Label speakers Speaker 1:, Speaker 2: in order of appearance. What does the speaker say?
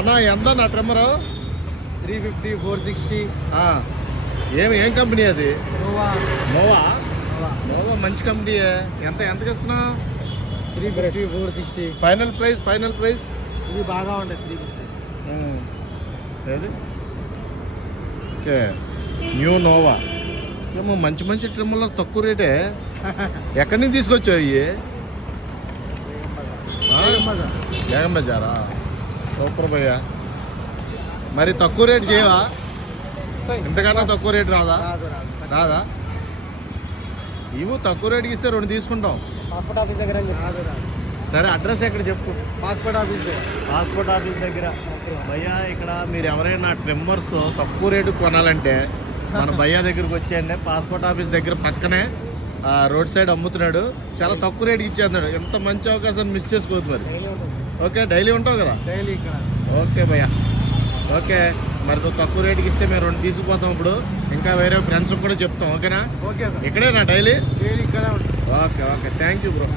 Speaker 1: అన్నా ఎంత నా trimmer?
Speaker 2: Three fifty four sixty.
Speaker 1: ఏమి ఏం కంపెనీ అది?
Speaker 2: నోవా.
Speaker 1: నోవా? నోవా. మంచి కంపెనీ. ఎంత ఎంతకి
Speaker 2: three fifty four sixty.
Speaker 1: Final price final price?
Speaker 2: ఇది బాగా ఉంటుంది త్రీ ఫిఫ్టీ.
Speaker 1: ఏది? ఓకే. New Nova. ఏమో మంచి మంచి ట్రిమ్మర్లో తక్కువ రేటే. ఎక్కడి నుంచి తీసుకొచ్చావు ఇవి? బేగం బజారా? సూపర్ భయ్యా. మరి తక్కువ రేటు చేయవా? ఇంతకన్నా తక్కువ రేటు రాదా?
Speaker 2: రాదు
Speaker 1: ఇవి తక్కువ రేటుకి ఇస్తే రెండు తీసుకుంటాం.
Speaker 2: పాస్పోర్ట్ ఆఫీస్ దగ్గర
Speaker 1: సరే అడ్రస్ ఎక్కడ చెప్పు?
Speaker 2: పాస్పోర్ట్ ఆఫీస్ దగ్గర
Speaker 1: పాస్పోర్ట్ ఆఫీస్ దగ్గర. భయ్యా ఇక్కడ మీరు ఎవరైనా ట్రిమ్మర్స్ తక్కువ రేటు కొనాలంటే మన భయ్యా దగ్గరికి వచ్చేయండి. పాస్పోర్ట్ ఆఫీస్ దగ్గర పక్కనే ఆ, రోడ్ సైడ్ అమ్ముతున్నాడు. చాలా తక్కువ రేటుకి ఇచ్చేస్తున్నాడు. ఎంత మంచి అవకాశాన్ని మిస్ చేసుకోవద్దు మరి. ఓకే డైలీ ఉంటావు కదా?
Speaker 2: డైలీ ఇక్కడ.
Speaker 1: ఓకే భయ్యా. ఓకే మరి తక్కువ రేటుకి ఇస్తే మేము రెండు తీసుకుపోతాం ఇప్పుడు. ఇంకా వేరే ఫ్రెండ్స్ కూడా చెప్తాం ఓకేనా?
Speaker 2: ఓకే
Speaker 1: ఇక్కడేనా డైలీ?
Speaker 2: డైలీ ఇక్కడే
Speaker 1: okay okay. Thank you bro